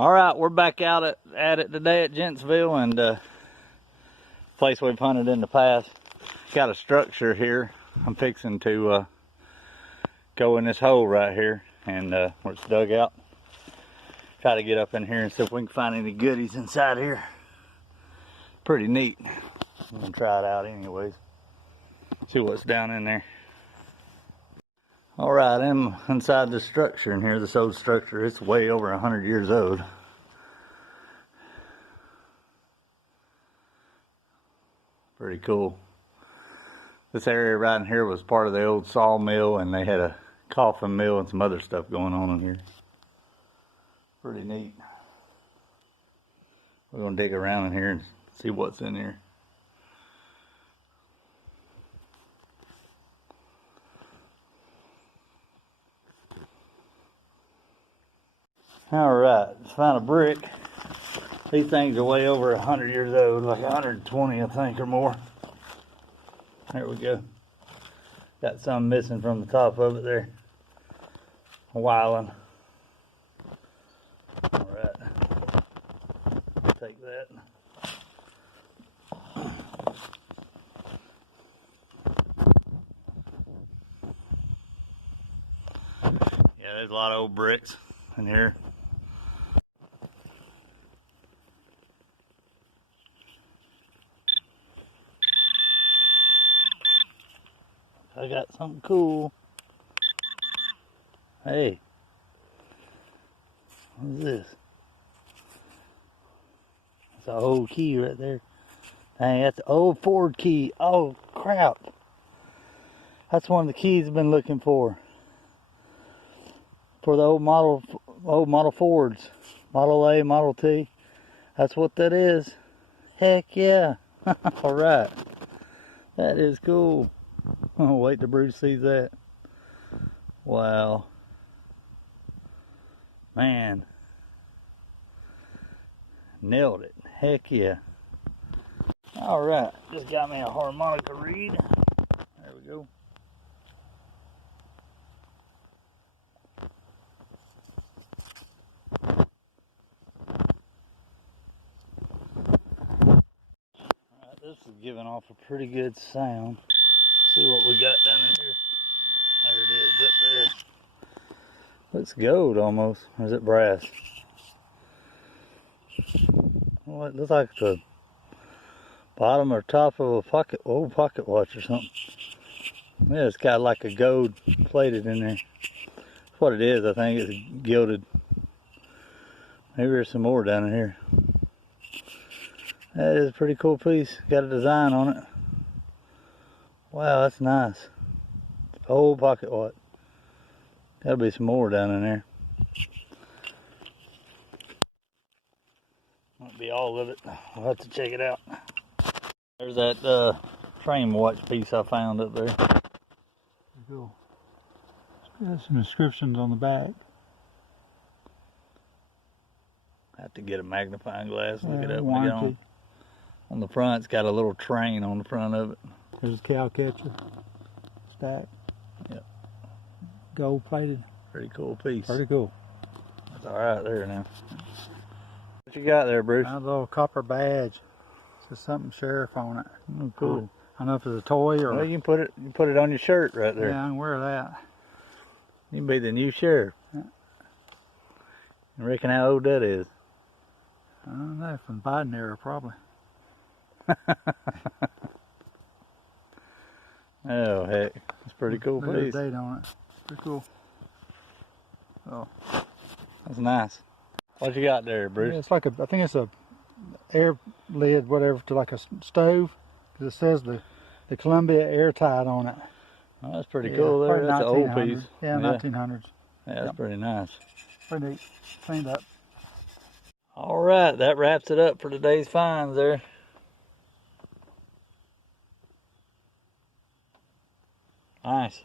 All right, we're back out at it today at Gentsville, and place we've hunted in the past. Got a structure here. I'm fixing to go in this hole right here, and where it's dug out. Try to get up in here and see if we can find any goodies inside here. Pretty neat. I'm gonna try it out anyways. See what's down in there. All right, I'm inside this structure in here. This old structure, it's way over 100 years old. Pretty cool. This area right in here was part of the old sawmill, and they had a coffin mill and some other stuff going on in here. Pretty neat. We're gonna dig around in here and see what's in here. All right, let's find a brick. These things are way over 100 years old, like 120, I think, or more. There we go. Got some missing from the top of it there. A whiling. All right, take that. Yeah, there's a lot of old bricks in here. I got something cool. Hey, what's this? That's an old key right there. Dang, that's an old Ford key. Oh crap! That's one of the keys I've been looking for the old model Fords, Model A, Model T. That's what that is. Heck yeah! All right, that is cool. Oh, wait till Bruce sees that. Wow. Man. Nailed it. Heck yeah. Alright, just got me a harmonica reed. There we go. Alright, this is giving off a pretty good sound. See what we got down in here. There it is, up there. Looks gold almost, or is it brass? Well, it looks like the bottom or top of a old pocket watch or something. Yeah, it's got like a gold plated in there. That's what it is, I think. It's gilded. Maybe there's some more down in here. That is a pretty cool piece. Got a design on it. Wow, that's nice. Old pocket watch. Gotta be some more down in there. Might be all of it. I'll have to check it out. There's that frame watch piece I found up there. Cool. There's some inscriptions on the back. I have to get a magnifying glass. Look it up when I get on. On the front, it's got a little train on the front of it. There's a cow catcher stack. Yep. Gold plated. Pretty cool piece. Pretty cool. That's all right there now. What you got there, Bruce? A little copper badge. It says something sheriff on it. Oh, cool. I don't know if it's a toy or. Well, you can put it on your shirt right there. Yeah, I can wear that. You can be the new sheriff. Yeah. You reckon how old that is? I don't know, from the Biden era probably. Oh heck, it's pretty cool piece. Date on it. Pretty cool. Oh, that's nice. What you got there, Bruce? yeah, it's like I think it's a air lid, whatever, to like a stove, because it says the Columbia Airtight on it. Oh, that's pretty cool there. That's an old piece. Yeah, 1900s. Yeah, that's pretty nice. Pretty neat. Cleaned up. All right, that wraps it up for today's finds there. Nice.